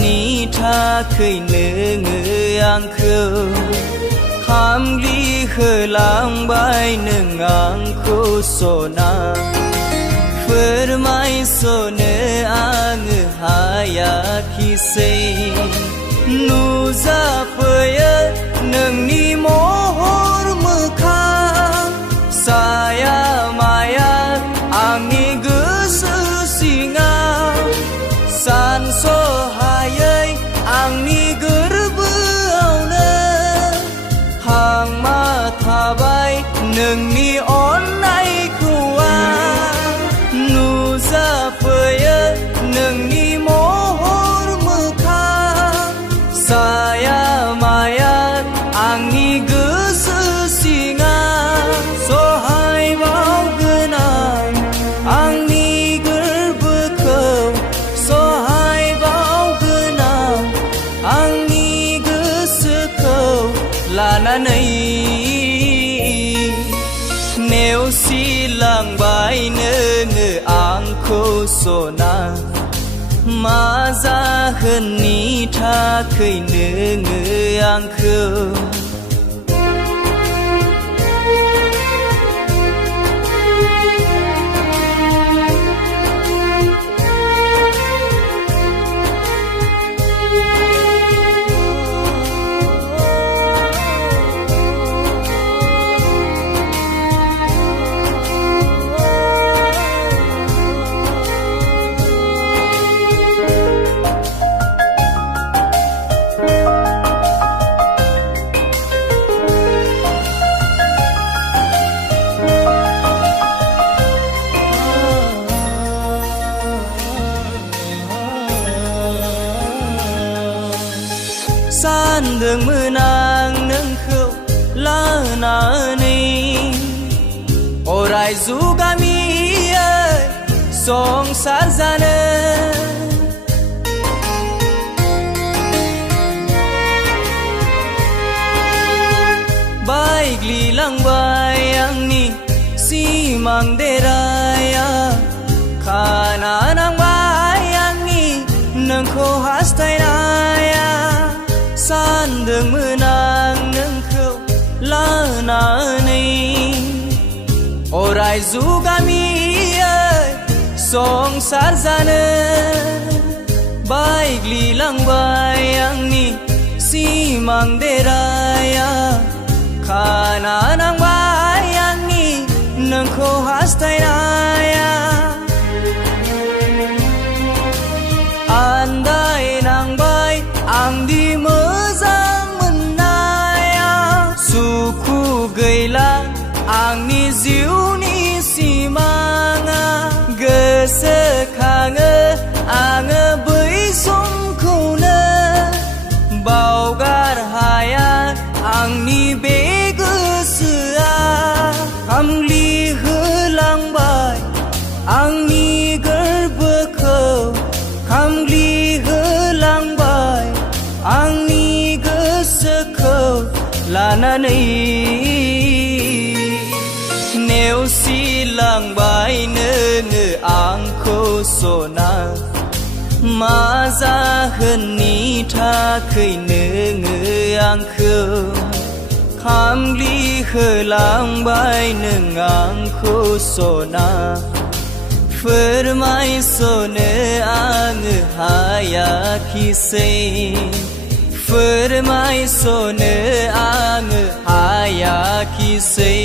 होननि थाखै नोङो आंखौ खामग्लि होलांबाय नों आंखौ सना फोरमायसनो आङो हायाखिसै नुजाफैयो नोंनि महर मोखां साया माया आंनि गोसो सिङाव सानसहायै आंनि गोरबोआवनो हांमा थाबाय नोंनि अननायखौ नुजाफैयो नोंनि महर मोखां साया माया आंनि गोसो सिङाव सहायबावगोन आं आंनि गोरबोखौ सहायबावगोन आं आंनि गोसोखौ लानानै नेवसिलांबाय नोङो आंखौ सना मा जाहोननि थाखै नोङो आंखौ सानदोंमोन आं नोंखौ लानानै अराय जुगामियै संसार जानो बायग्लिलांबाय आंनि सिमां देराया खाना नांबाय आंनि नोंखौ हास्थायनाया सानदोंमोन आं नोंखौ लानानै अराय जुगामियै संसार जानो बायग्लिलांबाय आंनि सिमां देराया खाना नांबाय आंनि नोंखौ हास्थायनाया आन्दायनांबाय आंदि मोजां मोननाया सुखु गैला आंनि जिउनि सिमाङा गोसोखाङो आङो बै समखौनो बावगार हाया आंनि बे गोसोआ खामग्लि होलांबाय आंनि गोरबोखौ खामग्लि होलांबाय आंनि गोसोखौ लानानै नेवसिलांबाय नोङो आंखौ सना मा जाहोननि थाखै नोङो आंखौ खामग्लि होलांबाय नों आंखौ सना फोरमायसनो आङो हायाखिसै फोरमायसनो आङो हायाखिसै